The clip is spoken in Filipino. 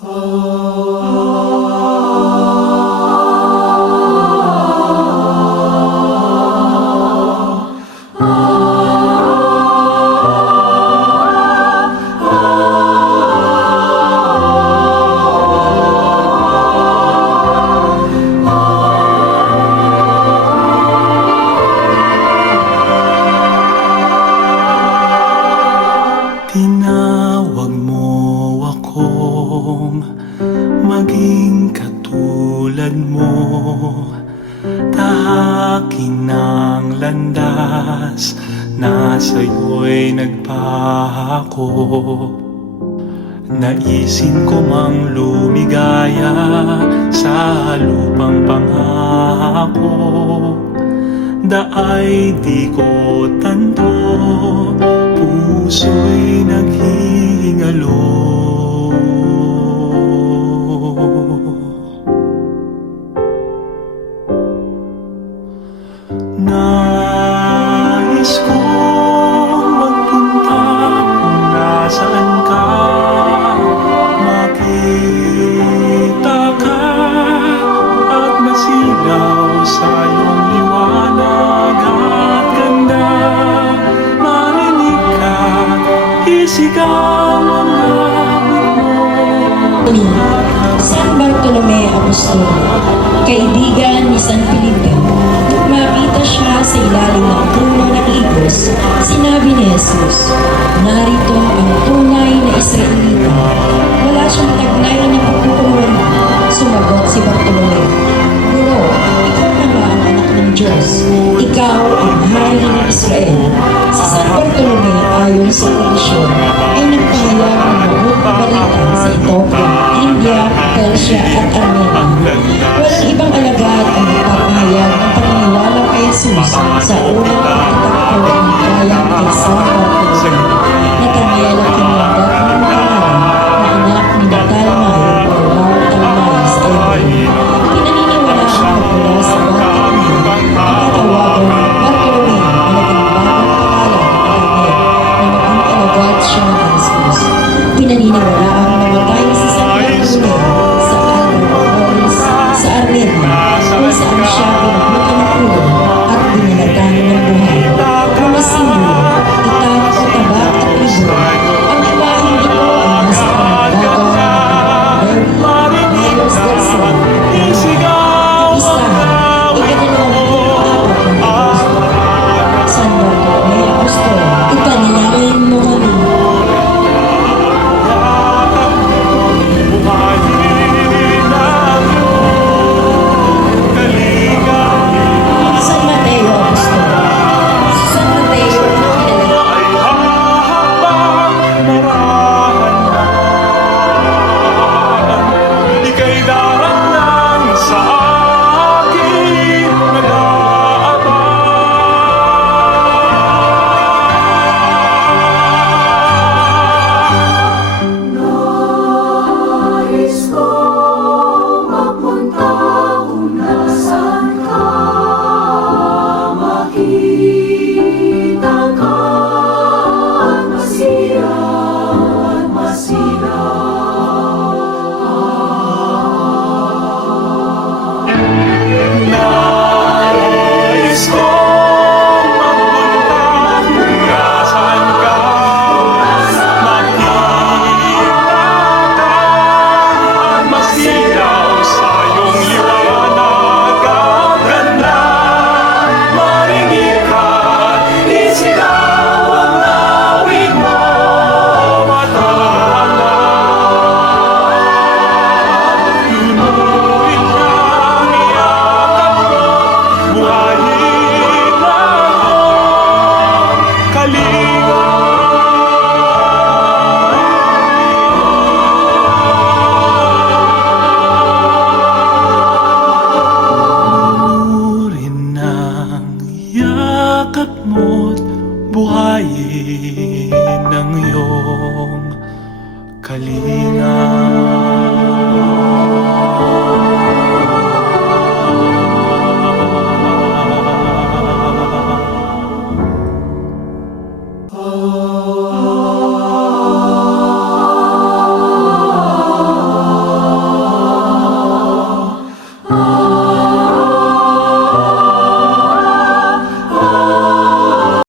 Tinawag mo akong maging katulad mo, tahakin ng landas na sa'yo'y nagpako. Naisin ko mang lumigaya sa lupang pangako, daay di ko tanto, puso'y naghihingalo. Nais kong magpunta kung nasaan ka, makita ka at masilaw sa iyong liwanag at ganda. Marinig ka, isigaw ang langit mo. San Bartolome Apostol, kaibigan ni San Felipe. Mapita siya sa ilalim ng puno ng igos. Sinabi ni Jesus, narito ang tunay na Israelita. Wala siyang taglay na pagkukuhan. Sumagot si Bartolome, Guro, ikaw na ba ang anak ng Diyos? Ikaw ang hari ng Israel. Si San Bartolome, ayon sa tradisyon, ay nagpahayag ng mabuting balita sa Ethiopia, India, Persia at Armenia. Walang ibang alagad ang nagpapahayag ng paniniwala kay Jesus sa unang pagtatagpo ng kayang kay San Bartolome. Nathanael ang